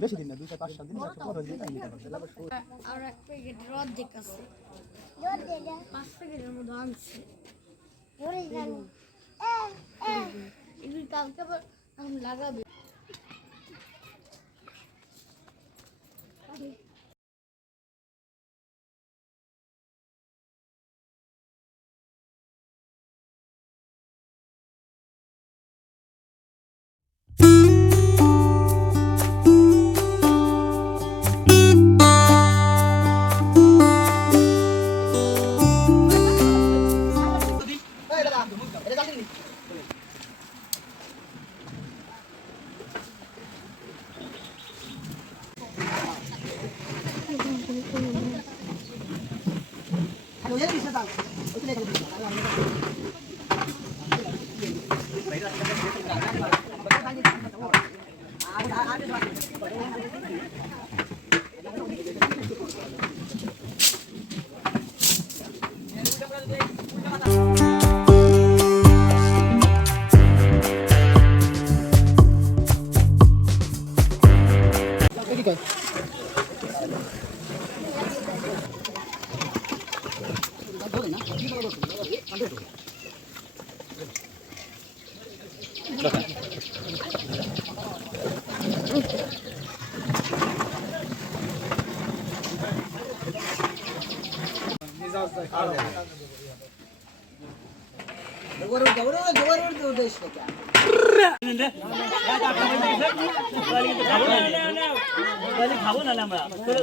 বেশি দিন না দুই পাঁচ সাত দিন একটা আর এক প্যাকেট রদ দেখাচ্ছে পাঁচ প্যাকেটের মধ্যে আনছে এগুলি কালকে আবার 여기가 এখন লাগাবে খাব না আমরা চলে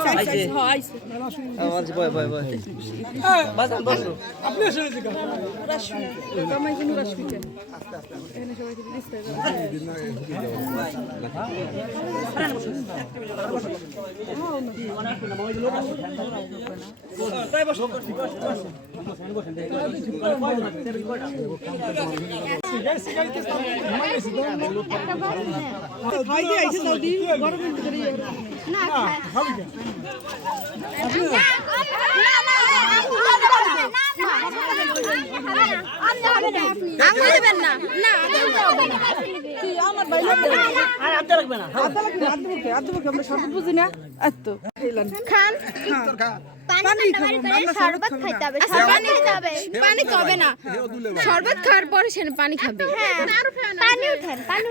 আর আনতে লাগবে না খান পানি শরবত না হবে পানি না শরবত খাওয়ার পরে সে পানি খাবে পানি উঠেন পানি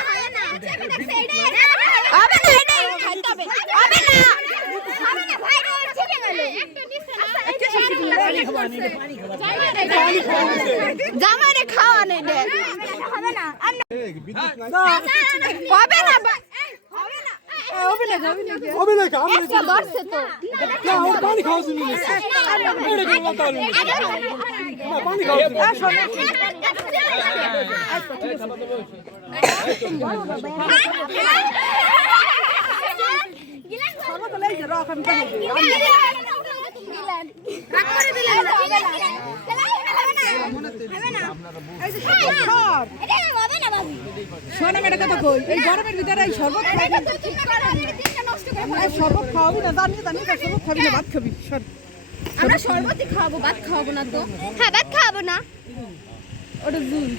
হবে না এটাই খাইতে হবে হবে না হবে না ভাই ছিটে গেল জামাইরে খাওয়া নেই রে হবে না হবে না বা- হবে না হবে না হবে না একটা ধরছে তো না পানি খাওয়া শুনি পানি শোনা কই এই গরমের ভিতরে এই শরবত খাবি? শরবত খাওয়াবি না জানি জানি শরবত খাবি না ভাত খাবি সর আমরা শরবতই খাওয়াবো ভাত খাওয়াবো না তো। হ্যাঁ ভাত খাওয়াবো না। ওটা জুস।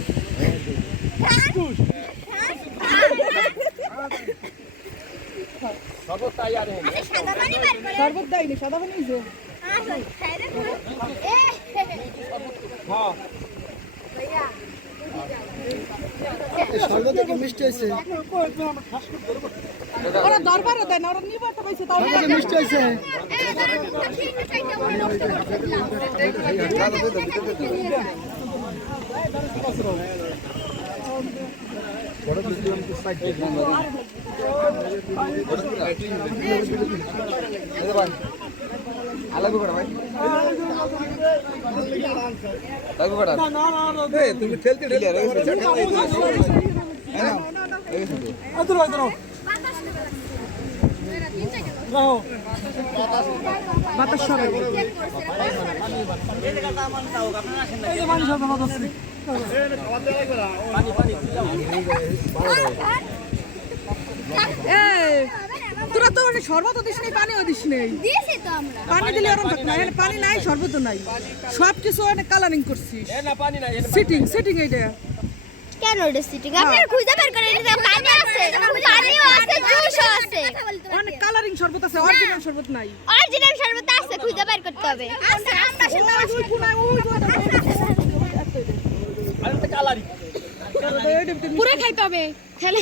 শরবত দেয়নি সাদা পানি মিষ্টি হয়েছে ওরা দরবারও মিষ্টি হয়েছে కూడా ভাই লাগু কটা এই তুমি ঠেলতে ঠেলতে বাতাস সরাই এই তোরা তো মানে শরবত দিস নেই পানিও দিস নেই। দিয়েছি তো আমরা। পানি দিলে ওরকম থাক না এখানে পানি নাই শরবত নাই। সব কিছু এনে কালারিং করছিস। সিটিং সিটিং এইটা কেন ওটা সিটিং আপনার খুঁজে বের করে এটা পানি আছে। পানিও আছে জুসও আছে। অনেক কালারিং শরবত আছে অরিজিনাল শরবত নাই। অরিজিনাল শরবত আছে খুঁজে বের করতে হবে। আছে আমরা সেটা ওই কোনায়, ওই কালারি। পুরো খাইতে হবে। খেলে